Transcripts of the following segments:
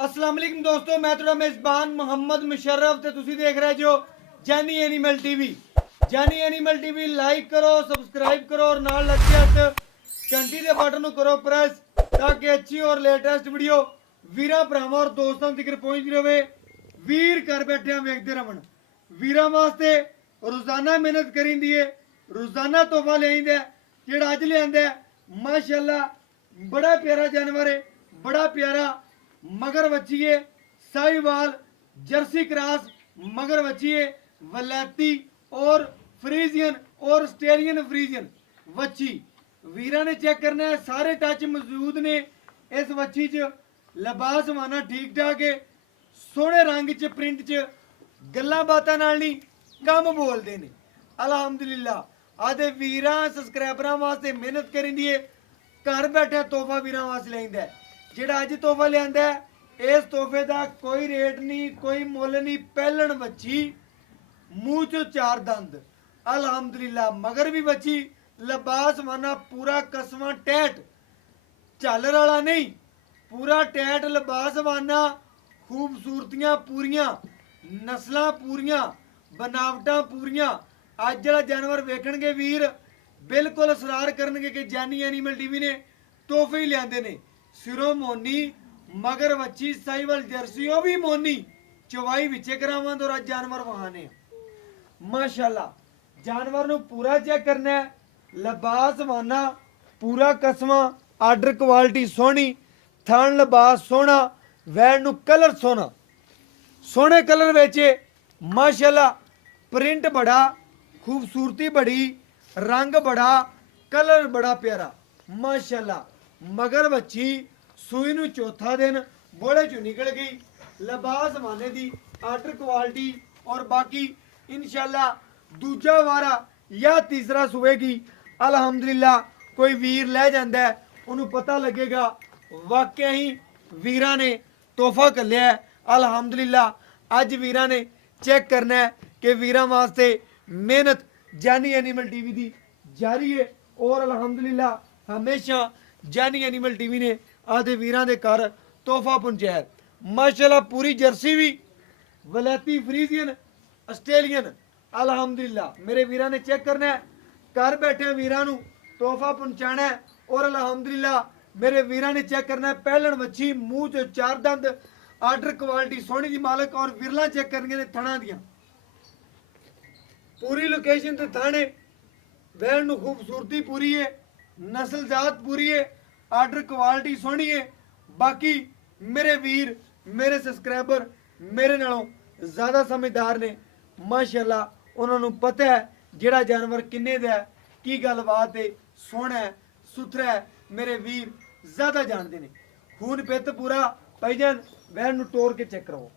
अस्सलाम वालेकुम दोस्तों, मैं थोड़ा मेज़बान मोहम्मद मुशर्रफ ते तुसी देख रहे जो जानी एनिमल टीवी। जानी एनिमल टीवी लाइक करो, सब्सक्राइब करो और नाल लगे हथ घंटी के बटन करो प्रेस ताकि अच्छी और लेटेस्ट वीडियो वीरां भरावां और दोस्तों तक पहुंचती रहे। वीर घर बैठे वेखते रहन। वीरां वास्ते रोजाना मेहनत करींदी है, रोजाना तोहफा लेंदा है। जेड़ा अज लियांदा है माशाअल्लाह बड़ा प्यारा जानवर है, बड़ा प्यारा मगर बच्ची है, साहिवाल जर्सी क्रॉस मगर बच्ची है, वलैती और फ्रीजियन और स्टेरियन फ्रीजियन बच्ची। वीरा ने चेक करना है, सारे टच मौजूद ने इस बच्ची च। लिबास माना ठीक ठाक है, सोहने रंग च प्रिंट च, गल्लां बातां नाल नहीं कम बोलते ने। अलहमदुलिल्लाह आदे वीरां सबसक्राइबरां वास्ते मेहनत करिंदी है, घर बैठे तोहफा वीरां वास्ते लैंदा है। जेड़ा अज तोहफा लियांदा है इस तोहफे का कोई रेट नहीं, कोई मुल नहीं। पहलन बच्ची, मूँह चो चार दंद, अलहमदुलिल्लाह मगर भी बच्ची। लिबास माना पूरा कसमा टैट, झालर वाला नहीं, पूरा टैट लिबास माना। खूबसूरतियां पूरियां, नस्लां पूरियां, बनावटां पूरियां। अज जड़ा जानवर वेखणगे वीर बिल्कुल असरार करनगे कि जानी एनिमल टीवी ने तोहफे ही लियांदे ने। सिरों मोनी मगर बच्ची, साहिवाल जर्सी ओ भी मोनी। चवाई विचे करावां तो अज जानवर वहाने माशाअल्लाह। जानवर नूं पूरा चेक करना है, लिबास माना पूरा कसमा, आर्डर क्वालिटी सोहनी, थन लिबास सोहना, वैन नूं कलर सोहना, सोहने कलर वेचे माशाअल्लाह। प्रिंट बड़ा, खूबसूरती बड़ी, रंग बड़ा, कलर बड़ा प्यारा माशाअल्लाह। मगर बच्ची सूई नूं चौथा दिन बोले चो निकल गई। लिबास माने दी आर्डर क्वालिटी और बाकी इंशाअल्लाह दूजा वारा या तीसरा सुएगी। अलहमदुलिल्लाह कोई वीर लै जांदा है, उन्होंने पता लगेगा वाकई ही वीरां ने तोहफा घल्लिया है। अलहमदुलिल्लाह अज वीरां ने चेक करना है कि वीरां वास्ते मेहनत जानी एनिमल टीवी की जारी है। और अलहमदुलिल्लाह हमेशा जानी एनिमल टीवी ने आदे वीरां दे घर तोहफा पहुंचाया है माशाअल्लाह। पूरी जर्सी भी, वलैती फ्रीजियन, ऑस्ट्रेलियन, अलहमदुलिल्लाह मेरे वीरां ने चेक करना है, घर बैठे वीरां नूं तोहफा पहुंचाना है। और अलहमदुलिल्लाह मेरे वीरां ने चेक करना है, पहलन बच्ची, मूँह चो चार दंद, आर्डर क्वालिटी सोहनी दी मालक। और विरला चेक करनी ने थणा दियां, पूरी लोकेशन ते थाने वैन नूं खूबसूरती पूरी है, नस्ल जात पूरी है, आर्डर क्वालिटी सोहनी है। बाकी मेरे वीर, मेरे सबसक्राइबर मेरे नालों ज़्यादा समझदार ने माशाअल्लाह। उन्होंने पता है जेड़ा जानवर किन्ने दा है, की गलबात है, सोहना है, सुथरा है। मेरे वीर ज़्यादा जानते हैं। खून पित्त पूरा भाईजान, वैन नूं टोर के चेक करो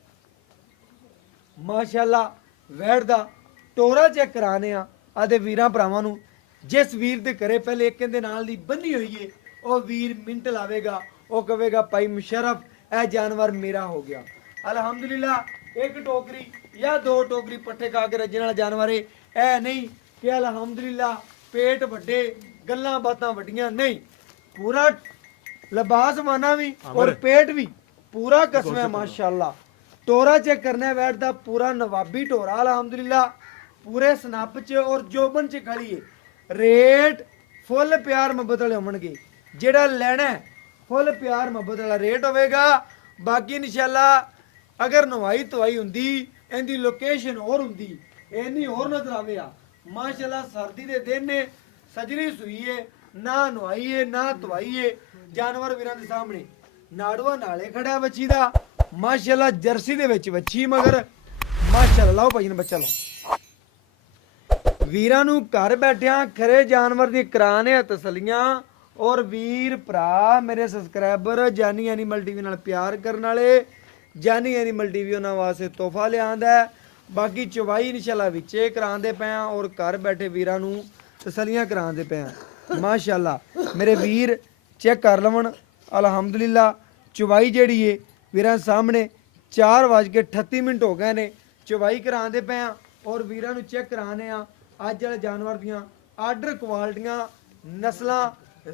माशाअल्लाह। वैड़ दा टोरा चेक कराने आदे वीरां भरावां नूं। जिस वीर दे घरे पहले एक दे नाल दी बन्नी हुई है, वह वीर मिंट लावेगा, वह कहेगा भाई मुशर्रफ यह जानवर मेरा हो गया। अलहमदुलिल्लाह एक टोकरी या दो टोकरी पट्ठे खा के रजने वाला जानवर है। ऐ नहीं कि अलहमदुलिल्लाह पेट वड्डे, गल्लां बातां वड्डियां नहीं। पूरा लिबास माना भी और पेट भी पूरा कसम है माशाअल्लाह। टोरा चेक करना है वैट दा, पूरा नवाबी टोरा अलहमदुलिल्लाह, पूरे सनप च और जोबन च खड़ी है। रेट फुल प्यार मुहब्बत वाले होणगे, जेड़ा लेना है फुल प्यार मुहब्बत वाला रेट होवेगा। बाकी इंशाअल्लाह अगर नवाई धवाई हुंदी, इहदी लोकेशन होर हुंदी, इन्नी होर नजर आवे माशाअल्लाह। सर्दी दे दिन ने, सजरी सूई है, ना नवाई है ना धवाई है। जानवर वीरां दे सामने नाड़ुआ नाले खड़ा बच्ची दा माशाअल्लाह। जर्सी दे विच बच्ची मगर माशाअल्लाह। लाओ भाई ने बच्चा लो। वीरां नूं घर बैठिया खरे जानवर दी कराने तसलियां। और वीर भरा मेरे सबसक्राइबर जानी एनिमल टीवी नाल प्यार करने वाले, जानी एनिमल टीवी उन्हां वास्ते तोहफा लिआंदा है। बाकी चवाई इंशाअल्लाह विचे करांदे पे और घर बैठे वीरां नूं तसलियां करांदे पे माशाअल्लाह। मेरे वीर चेक कर लवन अलहमदुलिल्लाह। चवाई जिहड़ी है वीरां सामने 4:38 हो गए ने, चवाई करांदे पे और वीरां नूं चेक कराने अज वाले जानवर दियां आर्डर क्वालिटियां, नस्लां,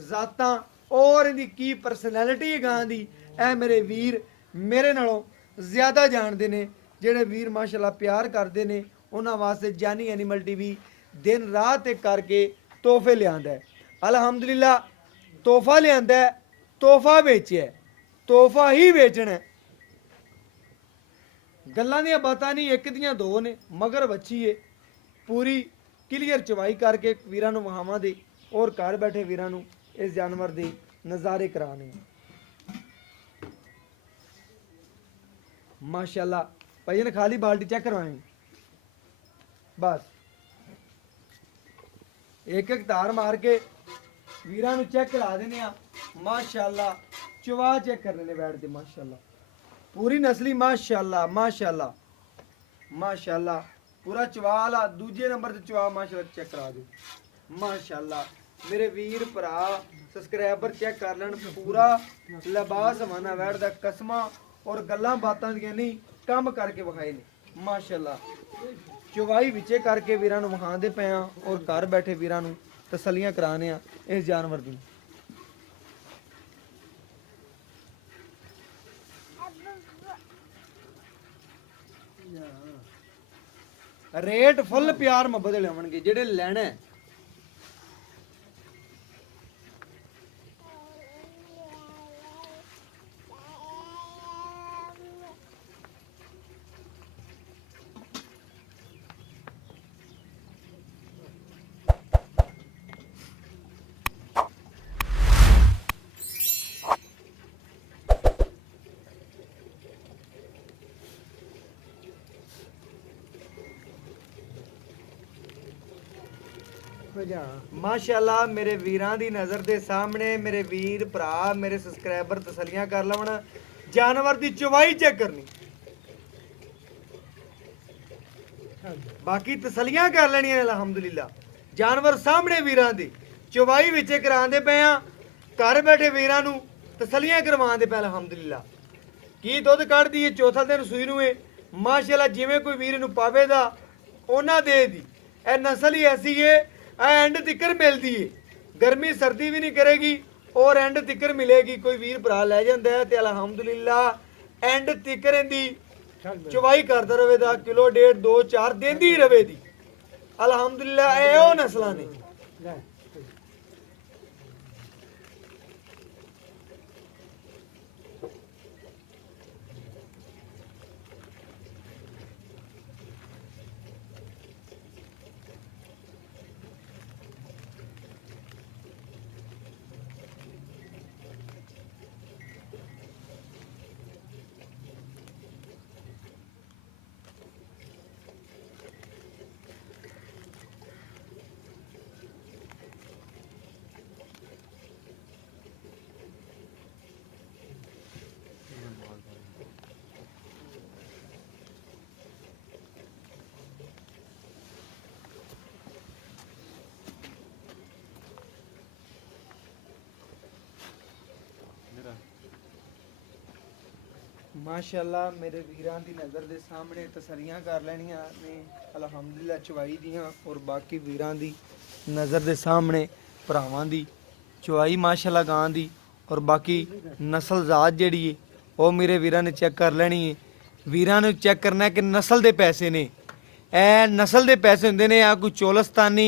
जातां और इहदी की परसनैलिटी गां दी। ऐ मेरे वीर ਮੇਰੇ ਨਾਲੋਂ ਜ਼ਿਆਦਾ ਜਾਣਦੇ ਨੇ। ਜਿਹੜੇ ਵੀਰ ਮਾਸ਼ਾਅੱਲਾ ਪਿਆਰ ਕਰਦੇ ਨੇ ਉਹਨਾਂ ਵਾਸਤੇ ਜਾਨੀ ਐਨੀਮਲ ਟੀਵੀ ਦਿਨ ਰਾਤ ਇੱਕ ਕਰਕੇ ਤੋਹਫੇ ਲਿਆਂਦਾ ਹੈ। ਅਲਹਮਦੁਲਿਲਾ ਤੋਹਫਾ ਲਿਆਂਦਾ ਹੈ, ਤੋਹਫਾ ਵੇਚਿਆ, ਤੋਹਫਾ ਹੀ ਵੇਚਣਾ ਹੈ। ਗੱਲਾਂ ਦੀਆਂ ਬਾਤਾਂ ਨਹੀਂ, ਇੱਕ ਦੀਆਂ ਦੋ ਨੇ। ਮਗਰ ਬੱਚੀ ਏ ਪੂਰੀ ਕਲੀਅਰ ਚਵਾਈ ਕਰਕੇ ਵੀਰਾਂ ਨੂੰ ਵਹਾਵਾਂ ਦੇ ਔਰ ਘਰ ਬੈਠੇ ਵੀਰਾਂ ਨੂੰ ਇਸ ਜਾਨਵਰ ਦੇ ਨਜ਼ਾਰੇ ਕਰਾਣੇ। माशाल्लाह भाई ने खाली बाल्टी चेक करवाएं बस एक एक तार मार के वीरां नु चेक करा देने आ। माशाल्लाह चवा चेक करने ने बैठ के माशाल्लाह पूरी नस्ली माशाल्लाह माशाल्लाह माशाल्लाह पूरा चवाला दूजे नंबर ते चवा माशाल्लाह चेक करा दो। माशाल्लाह मेरे वीर भरा सब्सक्राइबर चेक कर लेन पूरा लिबास हमाना बैठ दा कसमा और गल्लां बातां दियां नहीं काम करके विखाए ने। माशाल्लाह चवाई विचे करके वीरां नूं विखांदे पए आ और घर बैठे वीरां नूं तसल्लियां कराने आ इस जानवर दी। रेट फुल प्यार मुहब्बत लवणगे जेड़े लैना है। माशाल्लाह मेरे वीरां दी नज़र दे सामने मेरे वीर भरा मेरे सब्सक्राइबर तसलियां कर लवन। जानवर दी चवाई चेक करनी बाकी तसलियां कर लेनी अल्हम्दुलिल्लाह। जानवर सामने वीरां दी चवाई विचे करांदे पे आ घर बैठे वीरां नूं तसलियां करवांदे पे अल्हम्दुलिल्लाह। की दुध कढ़ दी चौथा दिन सूई नूं माशाल्लाह जिवें कोई वीर नूं पावेदा ओना दे दी। ए नस्ल ही ऐसी है एंड तिकर मिलती है गर्मी सर्दी भी नहीं करेगी और एंड तिकर मिलेगी। कोई वीर भरा लै जांदा है ते अल्हम्दुलिल्लाह एंड तिकर इहदी चवाई करदा रवेदा किलो डेढ़ दो चार देंदी ही रवेदी अल्हम्दुलिल्लाह। ए ओ नस्लां ने। माशाल्लाह मेरे वीरां दी नज़र दे सामने तसलियां कर लैनियां ने अल्हम्दुलिल्लाह चवाई दियां और बाकी वीरां दी नज़र दे सामने भरावां दी चवाई माशाल्लाह गां दी और बाकी नस्ल जात जेड़ी है वो मेरे वीरां ने चेक कर लैनी है। वीरां ने चेक करना है कि नस्ल दे पैसे ने ए नस्ल दे पैसे हुंदे ने आ कोई चोलस्तानी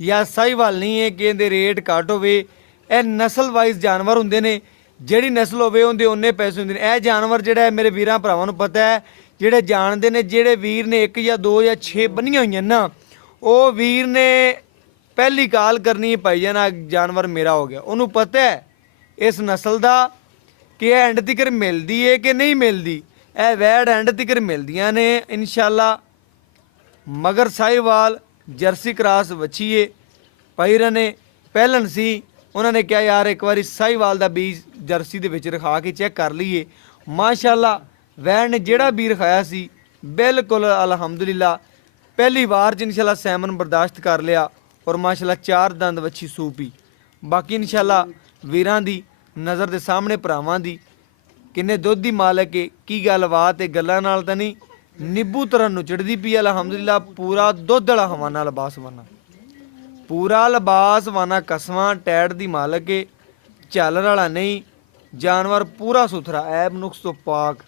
या साहिवाल नहीं है कि इहदे रेट घट होवे। ए नस्ल वाइज जानवर हुंदे ने ਜਿਹੜੀ ਨਸਲ ਹੋਵੇ ਉਹਦੇ ਉਹਨੇ ਪੈਸੇ ਹੁੰਦੇ ਨੇ। ਇਹ ਜਾਨਵਰ ਜਿਹੜਾ ਮੇਰੇ ਵੀਰਾਂ ਭਰਾਵਾਂ ਨੂੰ ਪਤਾ ਹੈ ਜਿਹੜੇ ਜਾਣਦੇ ਨੇ ਜਿਹੜੇ ਵੀਰ ਨੇ 1 ਜਾਂ 2 ਜਾਂ 6 ਬੰਨੀਆਂ ਹੋਈਆਂ ਨਾ ਉਹ ਵੀਰ ਨੇ ਪਹਿਲੀ ਕਾਲ ਕਰਨੀ ਭਾਈ ਜਾਨ ਜਾਨਵਰ ਮੇਰਾ ਹੋ ਗਿਆ। ਉਹਨੂੰ ਪਤਾ ਹੈ ਇਸ ਨਸਲ ਦਾ ਕਿ ਇਹ ਐਂਡ ਤੱਕ ਮਿਲਦੀ ਹੈ ਕਿ ਨਹੀਂ ਮਿਲਦੀ। ਇਹ ਵੈੜ ਐਂਡ ਤੱਕ ਮਿਲਦੀਆਂ ਨੇ ਇਨਸ਼ਾਅੱਲਾ। ਮਗਰ ਸਾਹੀਵਾਲ ਜਰਸੀ ਕਰਾਸ ਵੱਛੀਏ ਪੈਰਾਂ ਨੇ ਪਹਿਲਣ ਸੀ ਉਹਨਾਂ ਨੇ ਕਿਹਾ ਯਾਰ ਇੱਕ ਵਾਰੀ ਸਾਹੀਵਾਲ ਦਾ ਬੀਜ ਜਰਸੀ ਦੇ ਵਿੱਚ ਰਖਾ ਕੇ ਚੈੱਕ ਕਰ ਲਈਏ। ਮਾਸ਼ਾਅੱਲਾ ਵੈੜ ਨੇ ਜਿਹੜਾ ਬੀਜ ਰਖਾਇਆ ਸੀ ਬਿਲਕੁਲ ਅਲਹਮਦੁਲਿਲਾ ਪਹਿਲੀ ਵਾਰ 'ਚ ਇਨਸ਼ਾਅੱਲਾ ਸੈਮਨ ਬਰਦਾਸ਼ਤ ਕਰ ਲਿਆ ਔਰ ਮਾਸ਼ਾਅੱਲਾ 4 ਦੰਦ ਵੱਛੀ ਸੂਪੀ। ਬਾਕੀ ਇਨਸ਼ਾਅੱਲਾ ਵੀਰਾਂ ਦੀ ਨਜ਼ਰ ਦੇ ਸਾਹਮਣੇ ਭਰਾਵਾਂ ਦੀ ਕਿੰਨੇ ਦੁੱਧ ਦੀ ਮਾਲਕ ਹੈ ਕੀ ਗੱਲਬਾਤ ਹੈ ਗੱਲਾਂ ਨਾਲ ਤਾਂ ਨਹੀਂ ਨਿੱਬੂ ਤਰ੍ਹਾਂ ਨੁਚੜਦੀ ਪਈ ਅਲਹਮਦੁਲਿਲਾ। ਪੂਰਾ ਦੁੱਧ ਵਾਲਾ ਹਵਾਨਾ ਲਿਬਾਸ ਵਾਨਾ पूरा लिबास वाना कसवां टैट दी मालक है झालर वाला नहीं जानवर पूरा सुथरा, ऐब नुक्स तो पाक।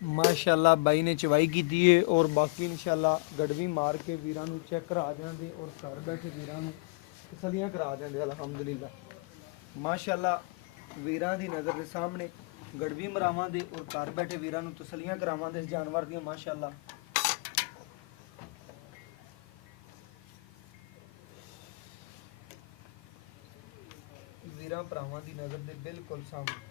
माशाल्लाह बाई ने चवाई की है और बाकी इंशाल्लाह गड़वी मार के वीरां नूं चेक करा देंगे और घर बैठे वीरां नूं तसलियां करा देंगे अल्हम्दुलिल्लाह। माशाल्लाह वीरां दी नज़र के सामने गड़वी मरावां दे और घर बैठे वीरां नूं तसलियां करावां दे इस जानवर दी माशाल्लाह। वीरां भरावां दी नज़र दे बिल्कुल सामने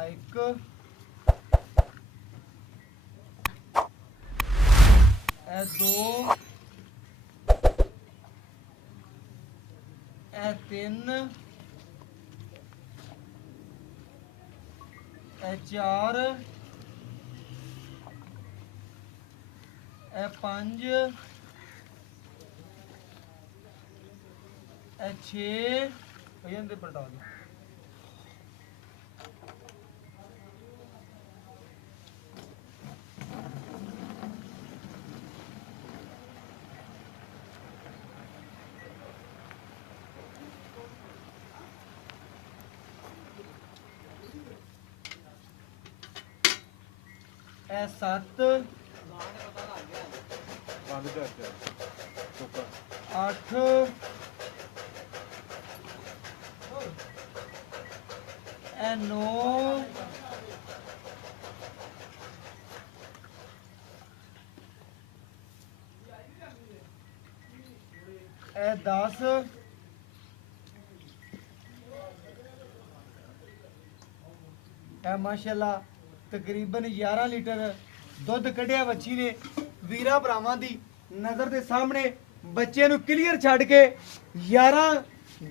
एक ਇਹ 2 ਇਹ 3 ਇਹ 4 ਇਹ 5 ਇਹ 6 ਭਈਆਂ ਦੇ ਪਲਟਾ ਦਿਓ ਇਹ 7 8 ਇਹ 9 ਇਹ 10 ਇਹ ਮਾਸ਼ਾਅੱਲਾ ਤਕਰੀਬਨ 11 ਲੀਟਰ ਦੁੱਧ ਕੱਢਿਆ ਬੱਚੀ ਨੇ ਵੀਰਾ ਭਰਾਵਾਂ ਦੀ ਨਜ਼ਰ ਦੇ ਸਾਹਮਣੇ ਬੱਚੇ ਨੂੰ ਕਲੀਅਰ ਛੱਡ ਕੇ 11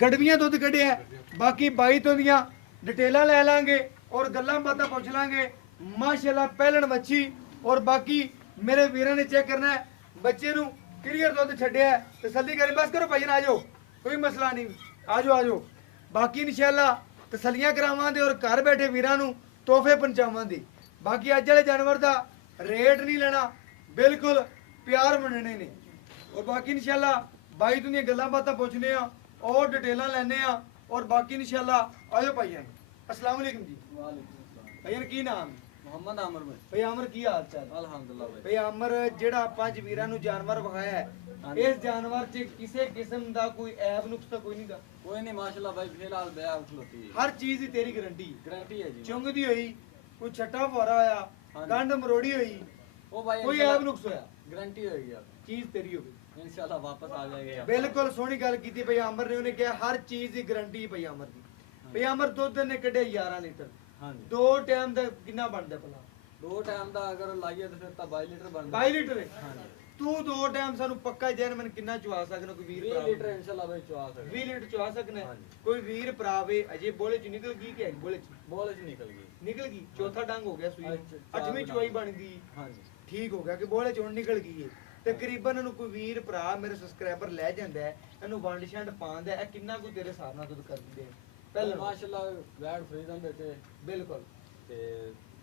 ਗੜਵੀਆਂ ਦੁੱਧ ਕੱਢਿਆ ਬਾਕੀ 22 ਤੋਂ ਦੀਆਂ ਡਿਟੇਲਾਂ ਲੈ ਲਾਂਗੇ ਔਰ ਗੱਲਾਂ ਬਾਤਾਂ ਪੁੱਛ ਲਾਂਗੇ ਮਾਸ਼ਾਅੱਲਾ ਪਹਿਲਣ ਬੱਚੀ ਔਰ ਬਾਕੀ ਮੇਰੇ ਵੀਰਾਂ ਨੇ ਚੈੱਕ ਕਰਨਾ ਹੈ ਬੱਚੇ ਨੂੰ ਕਲੀਅਰ ਦੁੱਧ ਛੱਡਿਆ ਤਸੱਲੀ ਕਰੀ ਬਸ ਕਰੋ ਭਾਈ ਆ ਜਾਓ ਕੋਈ ਮਸਲਾ ਨਹੀਂ ਆ ਜਾਓ ਬਾਕੀ ਇਨਸ਼ਾਅੱਲਾ ਤਸੱਲੀਆਂ ਕਰਾਵਾਂਗੇ ਔਰ ਘਰ ਬੈਠੇ ਵੀਰਾਂ ਨੂੰ ਤੋਹਫੇ ਪਹੁੰਚਾਵਾਂਗੇ ਬਾਕੀ ਅੱਜ ਵਾਲੇ ਜਾਨਵਰ ਦਾ ਰੇਟ ਨਹੀਂ ਲੈਣਾ ਬਿਲਕੁਲ ਪਿਆਰ ਮੰਨਣੇ ਨੇ ਔਰ ਬਾਕੀ ਇਨਸ਼ਾਅੱਲਾ ਬਾਈ ਦੀਆਂ ਗੱਲਾਂ ਬਾਤਾਂ ਪੁੱਛਨੇ ਆ ਔਰ ਡਿਟੇਲਾਂ ਲੈਣੇ ਆ ਔਰ ਬਾਕੀ ਇਨਸ਼ਾਅੱਲਾ ਆਜੋ ਭਾਈਆਂ अस्सलाम वालेकुम जी वालेकुम अस्सलाम ਭਈਆ ਕੀ ਨਾਮ मोहम्मद आमिर भाई ਭਈ ਅਮਰ ਕੀ ਹਾਲ ਚਾਲ अल्हम्दुलिल्लाह भाई ਭਈ ਅਮਰ ਜਿਹੜਾ ਪੰਜ ਵੀਰਾਂ ਨੂੰ ਜਾਨਵਰ ਵਿਖਾਇਆ ਹੈ ਇਸ ਜਾਨਵਰ 'ਚ ਕਿਸੇ ਕਿਸਮ ਦਾ ਕੋਈ ਐਬ ਨੁਕਸ ਤਾਂ ਕੋਈ ਨਹੀਂਗਾ कोई नहीं माशाल्लाह भाई फिलहाल बया खलोती है ਹਰ ਚੀਜ਼ ਦੀ ਤੇਰੀ ਗਾਰੰਟੀ गारंटी है जी ਚੁੰਗਦੀ ਹੋਈ ਕੋਈ ਛੱਟਾ ਫੋਰਾ ਹੋਇਆ ਹਾਂਜੀ। ਗੰਢ ਮਰੋੜੀ ਹੋਈ ओ भाई ਕੋਈ ਐਬ ਨੁਕਸ ਹੋਇਆ गारंटी होगी आप ਚੀਜ਼ ਤੇਰੀ ਹੋਵੇ इंशाल्लाह वापस आ जाएगी आप ਬਿਲਕੁਲ ਸੋਹਣੀ ਗੱਲ ਕੀਤੀ ਭਈ ਅਮਰ ਨੇ ਉਹਨੇ ਕਿਹਾ ਹਰ ਚੀਜ਼ ਦੀ ਗਾਰੰਟੀ ਭਈ ਅਮਰ ਦੀ ਭਈ ਅਮਰ ਦੁੱਧ ਨੇ ਕੱਢਿਆ 11 ਲੀਟਰ हाँ जी ਦੋ ਟਾਈਮ ਦਾ ਕਿੰਨਾ ਬਣਦਾ ਭਲਾ दो टाइम दा अगर लाइए तो फिर 22 लीटर बन 22 ਲੀਟਰ ਹੈ हाँ जी ਤੂੰ ਦੋ ਟਾਈਮ ਸਾਨੂੰ ਪੱਕਾ ਜੈਨਮਨ ਕਿੰਨਾ ਚਵਾ ਸਕਣਾ ਕੋਈ ਵੀਰ 20 ਭਰਾ लीटर इंशाल्लाह भाई चुआ सकते 20 ਲੀਟਰ ਚਵਾ ਸਕਣਾ ਹੈ। ਹਾਂਜੀ। ਕੋਈ ਵੀਰ ਭਰਾਵੇ ਅਜੇ ਬੋਲੇ ਚ ਨਿਕਲ ਗਈ ਕਿ ਬੋਲੇ ਚ बोले से निकल गई ਨਿਕਲ ਗਈ ਚੌਥਾ ਡੰਗ ਹੋ ਗਿਆ ਸੂਈ ਨੂੰ। ਅੱਛਾ, ਚਾਰ ਅੱਠਵੀਂ ਡੰਗ। ਚਵਾਈ ਬਣ ਗਈ हाँ जी ਠੀਕ ਹੋ ਗਿਆ ਕਿ ਬੋਲੇ ਚੋਂ ਨਿਕਲ ਗਈ ਹੈ ਤਕਰੀਬਨ ਇਹਨੂੰ ਕੋਈ ਵੀਰ ਭਰਾ ਮੇਰੇ ਸਬਸਕ੍ਰਾਈਬਰ ਲੈ ਜਾਂਦਾ ਹੈ ਇਹਨੂੰ ਵੰਡ ਛੰਡ ਪਾਉਂਦਾ ਹੈ ਇਹ ਕਿੰਨਾ ਕੁ ਤੇਰੇ ਹਿਸਾਬ ਨਾਲ ਦੁੱਧ ਕਰ ਦਿੰਦੇ ਆ? पहले ਪਹਿਲਾਂ माशाल्लाह वैट फ्रीजन देते ਬਿਲਕੁਲ ते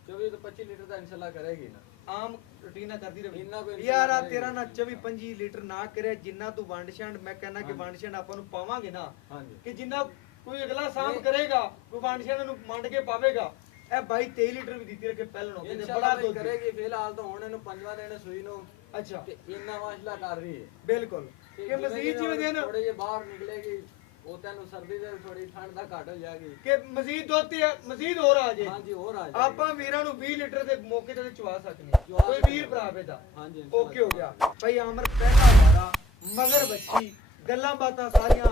24 तो 25 लीटर दा इंशाल्लाह करेगी ना ਆਮ ਰੁਟੀਨ ਨਾਲ ਕਰਦੀ ਰਹੇ ਇੰਨਾ ਕੋਈ ਯਾਰ ਆ ਨਹੀਂ ਤੇਰਾ ਨਾ 24 25 ਲੀਟਰ ਨਾ ਕਰਿਆ ਜਿੰਨਾ ਤੂੰ ਵੰਡ ਛੰਡ ਮੈਂ ਕਹਿੰਦਾ ਕਿ ਹਾਂਜੀ। ਵੰਡ ਛੰਡ ਆਪਾਂ ਨੂੰ ਪਾਵਾਂਗੇ ਨਾ हाँ जी ਕਿ ਜਿੰਨਾ ਕੋਈ ਅਗਲਾ ਸਾਹਮ ਨਹੀਂ। ਕਰੇਗਾ ਕੋਈ ਵੰਡ ਛੰਡ ਨੂੰ ਮੰਡ ਕੇ ਪਾਵੇਗਾ ਇਹ 22 23 ਲੀਟਰ ਵੀ ਦਿੱਤੀ ਰੱਖੇ ਪਹਿਲਾਂ ਨੂੰ ਕਹਿੰਦੇ इंशाल्लाह ਬੜਾ भाई ਦੁੱਧ करेगी फिलहाल तो हुन ਇਹਨੂੰ ਪੰਜਵਾਂ ਦਿਨ ਸੂਈ ਨੂੰ ਅੱਛਾ ਤੇ ਇੰਨਾ ਮਾਸ਼ਲਾ ਕਰ ਰਹੀ ਹੈ ਬਿਲਕੁਲ ਕਿ ਮਜ਼ੀਦ ਜਿਵੇਂ ਦਿਨ ਥੋੜੇ ਜੇ ਬਾਹਰ ਨਿਕਲੇਗੀ ਉਹ ਤੈਨੂੰ ਸਰਦੀ ਦੇ ਥੋੜੀ ਠੰਡ ਦਾ ਘਟ ਹੋ ਜਾਏਗੀ ਕਿ ਮਜ਼ੀਦ ਦੁੱਧ ਤੇ ਮਜ਼ੀਦ ਹੋਰ ਆ ਜੇ ਹਾਂਜੀ ਹੋਰ ਆ ਜਾਏਗੀ ਆਪਾਂ ਵੀਰਾਂ ਨੂੰ 20 ਲੀਟਰ ਦੇ ਮੌਕੇ ਤੇ ਚਵਾ ਸਕਨੇ ਚਵਾ ਕੋਈ ਸਕਦੇ ਵੀਰ ਹਾਂ। ਭਰਾ ਦਾ ਹਾਂਜੀ ਓਕੇ ਹੋ ਗਿਆ ਭਾਈ ਆਮਰ ਪਹਿਲਾ ਵਾਰਾ ਮਗਰ ਬੱਚੀ ਗੱਲਾਂ ਬਾਤਾਂ ਸਾਰੀਆਂ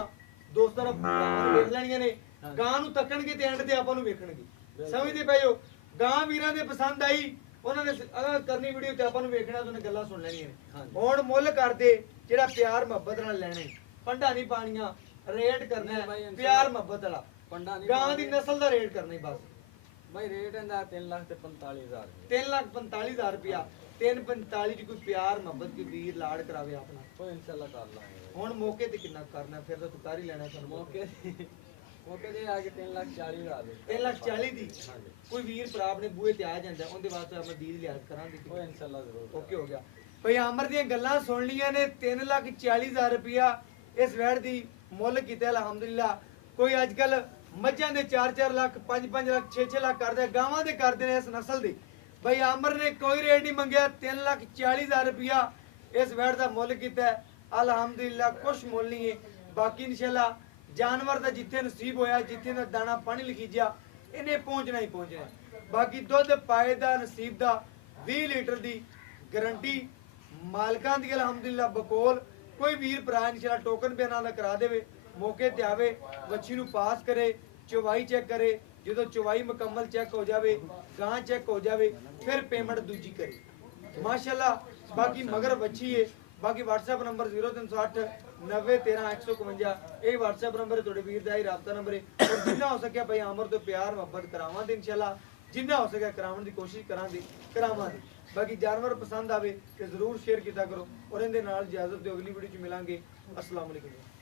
ਦੋਸਤਾਂ ਨਾਲ ਭਰਾਵਾਂ ਨੂੰ ਵੇਖ ਲੈਣੀਆਂ ਨੇ ਹਾਂਜੀ। ਗਾਂ ਨੂੰ ਤੱਕਣਗੇ ਤੇ ਐਂਡ ਤੇ ਆਪਾਂ ਨੂੰ ਵੇਖਣਗੇ ਬਿਲਕੁਲ। ਸਮਝਦੇ ਪਏ ਗਾਂ ਵੀਰਾਂ ਦੇ ਪਸੰਦ ਆਈ ਉਹਨਾਂ ਨੇ ਅਗਰ ਕਰਨੀ ਵੀਡੀਓ ਤੇ ਆਪਾਂ ਨੂੰ ਵੇਖਣਾ ਤੇ ਉਹਨੇ ਗੱਲਾਂ ਸੁਣ ਲੈਣੀਆਂ ਨੇ ਹਾਂਜੀ। ਹੁਣ ਮੁੱਲ ਕਰਦੇ ਜਿਹੜਾ ਪਿਆਰ ਮੁਹੱਬਤ ਨਾਲ ਲੈਣੇ ਪੰਡਾ ਨਹੀਂ ਪਾਣੀਆਂ ਰੇਟ ਕਰਨਾ ਨਹੀਂ ਹੈ, ਬਾਈ, ਇਨਸ਼ਾਅੱਲਾ। ਪਿਆਰ ਮੁਹੱਬਤ ਵਾਲਾ ਪੰਡਾ ਨਹੀਂ ਗਾਂ ਦੀ ਨਸਲ ਦਾ ਰੇਟ ਕਰਨਾ ਹੀ ਬਸ ਭਾਈ ਰੇਟ ਇਹਦਾ 3 ਲੱਖ ਤੇ 45000 3,45,000 ਰੁਪਇਆ 345 ਚ ਕੋਈ ਪਿਆਰ ਮੁਹੱਬਤ ਕੋਈ ਵੀਰ ਲਾੜ ਕਰਾਵੇ ਆਪਣਾ ਕੋਈ ਇਨਸ਼ਾਅੱਲਾ ਕਰ ਲਾਂਗੇ ਭਾਈ। ਹੁਣ ਮੌਕੇ ਤੇ ਕਿੰਨਾ ਕਰਨਾ ਫਿਰ ਤਾਂ ਤੂੰ ਕਰ ਹੀ ਲੈਣਾ ਸਾਨੂੰ ਮੌਕੇ ਮੌਕੇ ਤੇ ਆ ਕੇ 3,40,000 ਦੇ 3,40,000 ਦੀ ਹਾਂਜੀ ਕੋਈ ਵੀਰ ਭਰਾ ਆਪਣੇ ਬੂਹੇ ਤੇ ਆ ਜਾਂਦਾ ਉਹਦੇ ਵਾਸਤੇ ਆਪਾਂ ਦੀਦ ਲਿਆਜ਼ ਕਰਾਂਗੇ ਕੋਈ ਇਨਸ਼ਾਅੱਲਾ ਜ਼ਰੂਰ ਓਕੇ ਹੋ ਗਿਆ ਭਈ ਆਮਰ ਦੀਆਂ ਗੱਲਾਂ ਸੁਣ ਲੀਆਂ ਨੇ 3,40,000 ਰੁਪਇਆ ਇਸ ਵੈੜ ਦੀ ਮੁੱਲ ਕੀਤਾ ਅਲਹਮਦੁਲਿਲਾ ਕੋਈ ਅੱਜ ਕੱਲ ਮੱਝਾਂ ਦੇ 4-4 ਲੱਖ 5-5 ਲੱਖ 6-6 ਲੱਖ ਕਰਦੇ ਗਾਵਾਂ ਦੇ ਕਰਦੇ ਨੇ ਇਸ ਨਸਲ ਦੇ ਭਈ ਆਮਰ ਨੇ ਕੋਈ ਰੇਟ ਨਹੀਂ ਮੰਗਿਆ 3,40,000 ਰੁਪਇਆ ਇਸ ਵੈੜ ਦਾ ਮੁੱਲ ਕੀਤਾ ਅਲਹਮਦੁਲਿਲਾ ਕੁਛ ਮੁੱਲ ਨਹੀਂ ਹੈ ਬਾਕੀ ਇਨਸ਼ਾਅੱਲਾ ਜਾਨਵਰ ਦਾ ਜਿੱਥੇ ਨਸੀਬ ਹੋਇਆ ਜਿੱਥੇ ਦਾ ਦਾਣਾ ਪਾਣੀ ਲਿਖੀਜਿਆ ਇਹਨੇ ਪਹੁੰਚਣਾ ਹੀ ਪਹੁੰਚਣਾ ਬਾਕੀ ਦੁੱਧ ਪਾਏ ਦਾ ਨਸੀਬ ਦਾ 20 ਲੀਟਰ ਦੀ ਗਾਰੰਟੀ ਮਾਲਕਾਂ ਦੀ ਅਲਹਮਦੁਲਿਲਾ ਬਕੋਲ ਕੋਈ ਵੀਰ ਭਰਾ ਇਨਸ਼ਾਅੱਲਾ ਟੋਕਨ ਬਿਆਨਾਂ ਦਾ ਕਰਾ ਦੇਵੇ ਮੌਕੇ ਤੇ ਆਵੇ ਵੱਛੀ ਨੂੰ ਪਾਸ ਕਰੇ ਚਵਾਈ ਚੈੱਕ ਕਰੇ ਜਦੋਂ ਚਵਾਈ ਮੁਕੰਮਲ ਚੈੱਕ ਹੋ ਜਾਵੇ ਗਾਂ ਚੈੱਕ ਹੋ ਜਾਵੇ ਫਿਰ ਪੇਮੈਂਟ ਦੂਜੀ ਕਰੇ ਮਾਸ਼ਾਅੱਲਾ ਬਾਕੀ ਮਗਰ ਬੱਚੀ ਹੈ। ਬਾਕੀ WhatsApp ਨੰਬਰ 0308 90 13 151, ਇਹ WhatsApp ਨੰਬਰ ਤੁਹਾਡੇ ਵੀਰ ਦਾ ਹੀ ਰਾਬਤਾ ਨੰਬਰ ਹੈ। ਔਰ ਜਿੰਨਾ ਹੋ ਸਕਿਆ ਭਾਈ ਆਮਰ ਤੋਂ ਪਿਆਰ ਮੁਹੱਬਤ ਕਰਾਵਾਂਗੇ ਇਨਸ਼ਾਅੱਲਾ, ਜਿੰਨਾ ਹੋ ਸਕਿਆ ਕਰਾਉਣ ਦੀ ਕੋਸ਼ਿਸ਼ ਕਰਾਵਾਂਗੇ। ਬਾਕੀ ਜਾਨਵਰ ਪਸੰਦ ਆਵੇ ਤੇ ਜ਼ਰੂਰ ਸ਼ੇਅਰ ਕੀਤਾ ਕਰੋ। ਔਰ ਇਹਦੇ ਨਾਲ ਇਜਾਜ਼ਤ ਦਿਓ, ਅਗਲੀ ਵੀਡੀਓ 'ਚ ਮਿਲਾਂਗੇ। अस्सलाम वालेकुम।